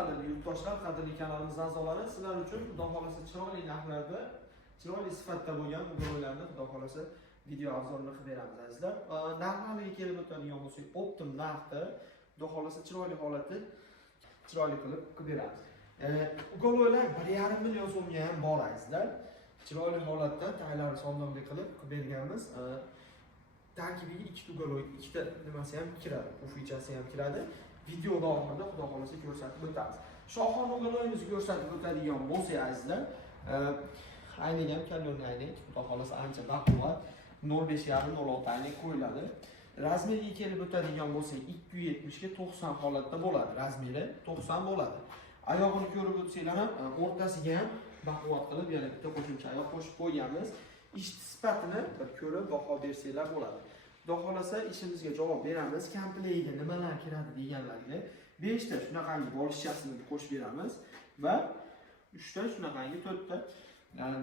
qadrli yurtdoshlar, qadrli kanalimiz a'zolari, sizlar uchun xudo xolasa chiroyli narxlarda, chiroyli sifatda bo'lgan uyg'onlarni xudo xolasa video obzorini qilib beramiz azizlar. Narxlarga kelib o'tadigan bo'lsak, optim narxda xudo xolasa chiroyli holatda chiroyli qilib beramiz. Uyg'onlar 1,5 million so'mga ham bor azizlar. Chiroyli holatda taylar sonlarga qilib berganmiz. Tarkibiga ikkita uyg'on, ikkita nimasi ham kiradi, ufichasi ham kiradi. Video davomida xudo xolasa ko'rsatib o'tamiz. Shohona uyg'onimizni ko'rsatib o'tadigan bo'lsa azizlar, aynan ham kallonni aynan xudo xolasa ancha baquvvat 0,5-0,6 aynan qo'yiladi. Razmeriga kelib o'tadigan bo'lsa 270 ga 90 holatda bo'ladi. Razmeri 90 bo'ladi. Oyog'ini ko'rib o'tsanglar ham o'rtasiga ham baquvvat qilib yana bitta qo'shimcha oyoq qo'shib qo'yganmiz. Ish sifatini bir ko'rib baho bersanglar bo'ladi. Xudo xolasa ishimizga javob beramiz. Komplektga nimalar kiradi deganlarga 5 ta shunaqangi bolishchasini qo'shib beramiz va 3 ta shunaqangi 4 ta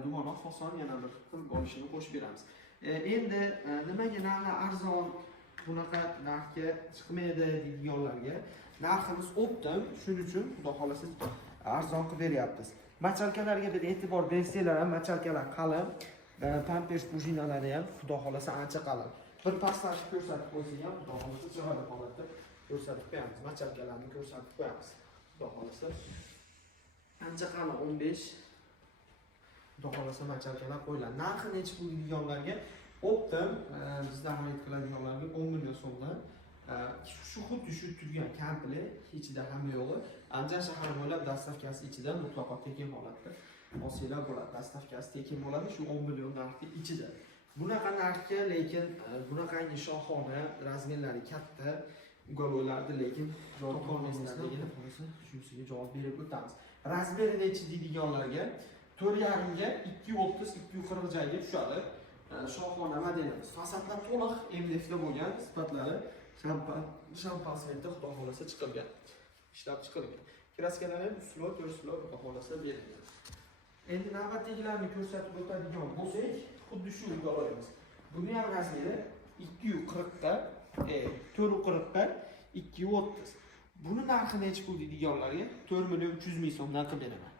dumaloq fason yana bir xil bolishini qo'shib beramiz. Endi nimaga narxi arzon bunaqa narxga chiqmaydi deganlarga narximiz optim, shuning uchun xudo xolasa arzon qilib beryapmiz. Machalkalarga bir e'tibor bersanglar ham machalkalar qalin, pampers bujinalari ham xudo xolasa ancha qalin. Bir pastlashni ko'rsatib qo'ysak ham xudo xolasa chiroyli holatda ko'rsatib qo'yamiz. Machalkalarni ko'rsatib qo'yamiz. Xudo xolasa ancha qalin 15 xudo xolasa machalkalar qo'yiladi. Narxi necha pul deganlarga optim bizda xarid qiladiganlarga 10 million so'mdan shu xuddi shu turgan komplekt ichida hamma yo'g'i Andijon shahar bo'ylab dastavkasi ichida mutlaqo tekin holatda olsanglar bo'ladi. Dastavkasi tekin bo'ladi, shu 10 million narxi ichida. Bunaqa narxga lekin bunaqangi shohona, razmerlari katta uyg'onlarni lekin javob olmaysanligini shunisiga javob berib o'tamiz. Razmeri necha deydiganlarga 4,5 ga 230 240 joyga tushadi. Shohona modelimiz. Fasadlar to'liq MDFda bo'lgan, sifatlari shampan svetda xudo xolasa chiqilgan. Ishlab chiqilgan. Kraskalar ham 3 slot, 4 slot xudo xolasa berilgan. Endi navbatdagilarni ko'rsatib o'tadigan bo'lsak, xuddi shu uyg'onlarimiz. Buni ham razmeri 240 ga 440 ga 230. Buni narxi necha pul deydiganlarga 4 million 300 ming so'mdan qilib beraman.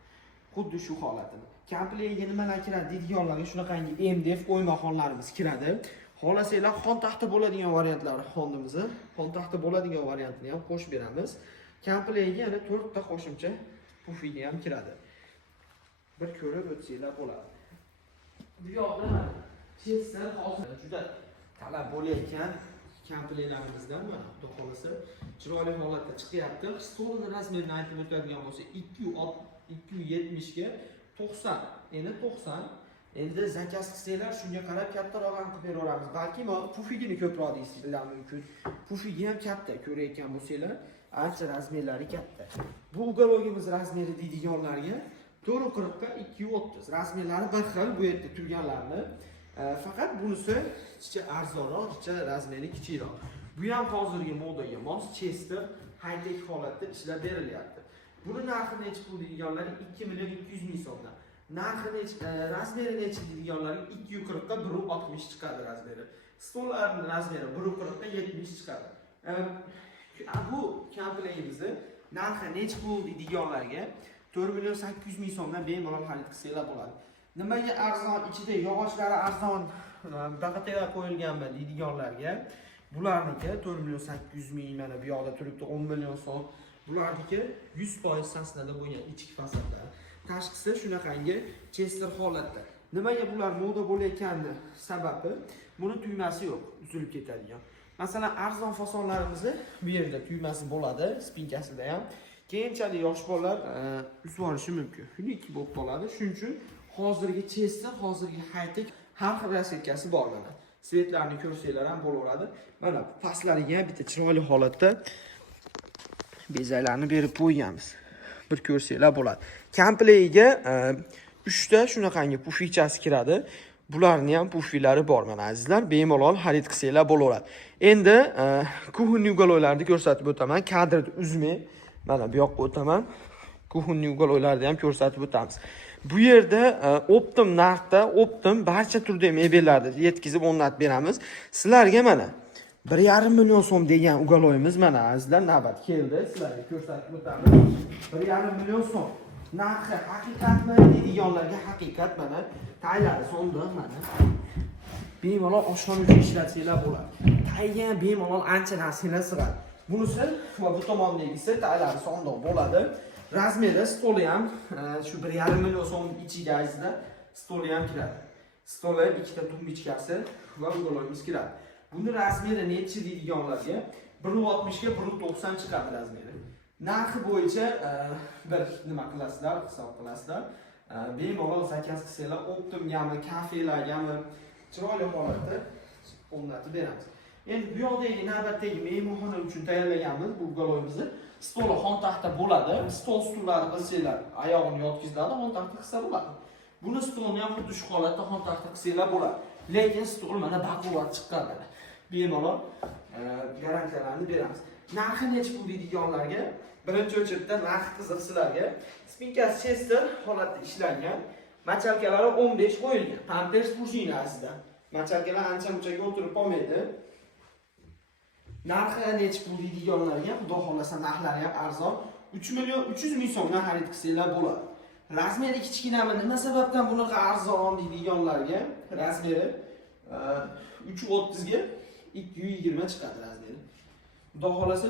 Xuddi shu holatini. Komplektga nimalar kiradi deydiganlarga shunaqangi MDF o'ymaxonlarimiz kiradi. Xohlasanglar xon taxta bo'ladigan variantlari xonimizni, xon taxta bo'ladigan variantini ham qo'shib beramiz. Komplektga yana 4 ta qo'shimcha pufiga ham kiradi. Bir ko'rib o'tsanglar bo'ladi. Bu yoqda chestlar hozir juda talab bo'layotgan komplektlarimizdan mana xudo xolasa chiroyli holatda chiqyapti. Stolning razmerini aytib o'tadigan bo'lsa 270 ga 90. Endi 90. Endi zakaz qilsanglar shunga qarab kattaroq ham qilib beraveramiz. Balki pufigini ko'proq deysizlar mumkin. Pufigi ham katta ko'rayotgan bo'lsanglar, ancha razmerlari katta. Bu uyg'onimiz razmeri deydiganlarga 440 ga 230. Razmerlari bir xil bu yerda turganlarni. Faqat bunisi ichi arzonroq, ichi razmeri kichikroq. Bu ham hozirgi modaga mos Chester high-tech holatda ishlab berilyapti. Buni narxi necha pul deganlarga 2 million 200 ming so'mdan. Narxi necha, razmeri necha deganlarga 240 ga 160 chiqadi razmeri. Stollarning razmeri 140 ga 70 chiqadi. Bu komplektimizni narxi necha pul deganlarga 4 million 800 ming so'mdan bemalol xarid qilsanglar bo'ladi. Nimaga arzon ichida yog'ochlari arzon daqataga qo'yilganmi deydiganlarga bularniki 4 million 800 ming mana bu yoqda turibdi 10 million so'm. Bularniki 100% sasnada bo'lgan ichki fasadlar. Tashqisi shunaqangi Chester holatda. Nimaga bular moda bo'layotgani sababi buni tuymasi yo'q, uzilib ketadigan. Masalan, arzon fasonlarimizni bu yerda tuymasi bo'ladi, spinkasida ham. Keyinchalik yosh bolalar uzib olishi mumkin. Uniki bo'lib qoladi. Shuning uchun hozirgi Chester, hozirgi high-tech har xil rasetkasi bor mana. Svetlarni ko'rsanglar ham bo'laveradi. Mana pastlariga ham bitta chiroyli holatda bezaklarni berib qo'yganmiz. Bir ko'rsanglar bo'ladi. Komplektga 3 ta shunaqangi pufichasi kiradi. Bularning ham pufilari bor mana azizlar. Bemalol xarid qilsanglar bo'laveradi. Endi kuxunni uyg'onlarni ko'rsatib o'taman. Kadrni uzmay mana bu yoqqa o'taman. Kuxunni uyg'onlarni ham ko'rsatib o'tamiz. Bu yerda optim narxda, optim barcha turdagi mebellarni yetkazib o'rnatib beramiz. Sizlarga mana 1,5 million so'm degan ugaloyimiz mana azizlar navbat keldi. Sizlarga ko'rsatib o'taman. 1,5 million so'm. Narxi haqiqatmi deydiganlarga haqiqat mana taylari sondiq mana. Bemalol oshxona uchun ishlatsanglar bo'ladi. Tayga bemalol ancha narsalar sig'adi. Bunisi va bu tomondagisi taylari sondiq bo'ladi. Razmeri stoli ham shu 1,5 million so'm ichiga azizlar stoli ham kiradi. Stoli ikkita tumbichkasi va ugaloyimiz kiradi. Buni razmeri necha deydiganlarga 1.60 ga 1.90 chiqadi razmeri. Narxi bo'yicha bir nima qilasizlar, hisob qilasizlar. Bemalol zakaz qilsanglar, Optimgami, kafelargami chiroyli holatda o'rnatib beramiz. Endi bu yoqdagi navbatdagi mehmonxona uchun tayyorlaganmiz bu ugaloyimizni. Stoli xon taxta bo'ladi. Stullar qilsanglar, oyog'ini yotqiziladi, xon taxta qilsa bo'ladi. Buni stolni ham xuddi shu holatda xon taxta qilsanglar bo'ladi. Lekin stol mana baquvvat chiqqan. Bemalol garantiyalarni beramiz. Narxi necha pul deydiganlarga birinchi o'chirda narxi qiziq sizlarga. Spinkasi Chester holatda ishlangan. Machalkalari 15 qo'yilgan. Pampers prujina azizda. Machalkalar ancha-munchaga o'tirib olmaydi. Narxi necha pul deydiganlarga, xudo xolasa narxlari ham arzon. 3 million 300 ming so'mdan xarid qilsanglar bo'ladi. Razmeri kichkinami, nima sababdan bunaqa arzon deydiganlarga razmeri 3.30 ga 220 chiqadi razmeri. Xudo xolasa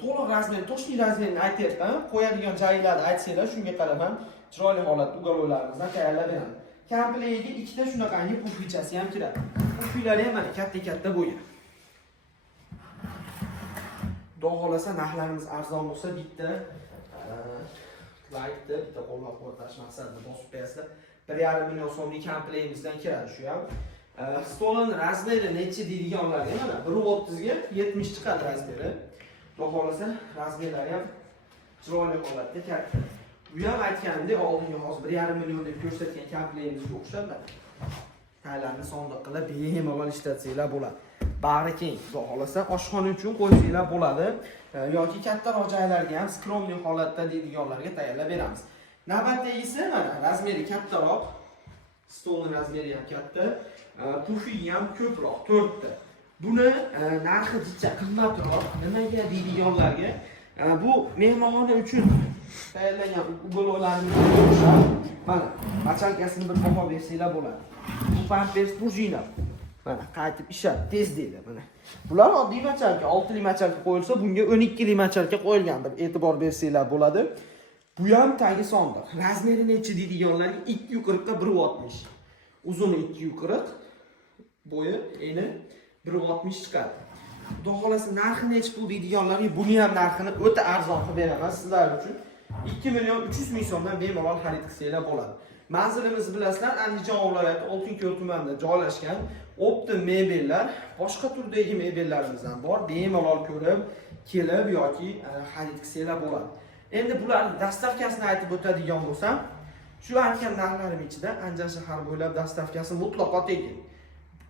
to'liq razmer, to'shli razmerini aytyapman. Qo'yadigan joylarni aytsanglar, shunga qaraman chiroyli holatda ugaloylarimizdan tayyorlab beraman. Komplektga ikkita shunaqangi pufichasi ham kiradi. Pufilari ham mana katta-katta bo'yi. Xudo xolasa narxlarimiz arzon bo'lsa bitta like-ni, bitta qo'llab-quvvatlash maqsadida bosib qo'yasizlar. 1,5 million so'mlik komplektimizdan kiradi shu ham. Stolning razmeri necha deydiganlarga mana 1.30 ga 70 chiqadi razmeri. Xudo xolasa razmerlari ham chiroyli holatda katta. Bu ham aytganimdek oldinga hozir 1,5 million deb ko'rsatgan komplektimizga o'xshab taylarni sondiq qilib bemalol ishlatsanglar bo'ladi. Bag'ri keng, xudo xolasa oshxona uchun qo'ysanglar bo'ladi yoki kattaroq joylarga ham skromli holatda deydiganlarga tayyorlab beramiz. Navbatdagisi mana razmeri kattaroq, stolning razmeri ham katta, pufi ham ko'proq 4 ta. Buni narxi jicha qimmatroq. Nimaga deydiganlarga, bu mehmonxona uchun tayyorlangan ugaloylarimiz o'xshab, mana machalkasini bir baho bersanglar bo'ladi. Bu Pampers prujina. Mana qaytib ishlat tez deydi mana. Bular oddiy machalka, 6 li machalka qo'yilsa, bunga 12 li machalka qo'yilgan deb e'tibor bersanglar bo'ladi. Bu ham tagi sondiq. Razmeri necha deydiganlarga 240 ga 1.60. Uzuni 240, bo'yi eni 1.60 chiqadi. Xudo xolasa narxi necha pul deydiganlarga buni ham narxini o'ta arzon qilib beraman sizlar uchun. 2 million 300 ming so'mdan bemalol xarid qilsanglar bo'ladi. Manzilimizni bilasizlar, Andijon viloyati Oltinko'l tumanida joylashgan. Optim mebellar, boshqa turdagi mebellarimiz ham bor. Bemalol ko'rib, kelib yoki xarid qilsanglar bo'ladi. Endi bularning dastavkasini aytib o'tadigan bo'lsam, shu aytgan narxlarim ichida Andijon shahar bo'ylab dastavkasi mutlaqo tekin.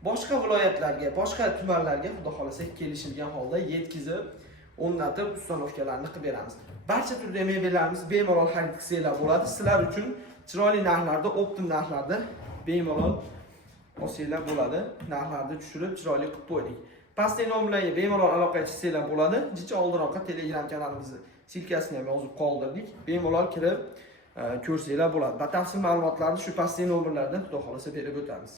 Boshqa viloyatlarga, boshqa tumanlarga xudo xolasa kelishilgan holda yetkazib, o'rnatib ustanovkalarni qilib beramiz. Barcha turdagi mebellarimiz bemalol xarid qilsanglar bo'ladi. Sizlar uchun chiroyli narxlarda, optim narxlarda bemalol olsanglar bo'ladi. Narxlarni tushirib, chiroyli qilib qo'ydik. Pastdagi nomerlarga bemalol aloqa qilsanglar bo'ladi. Jicha oldinroqqa Telegram kanalimizni silkasini ham yozib qoldirdik. Bemalol kirib ko'rsanglar bo'ladi. Batafsil ma'lumotlarni shu pastdagi nomerlardan xudo xolasa berib o'tamiz.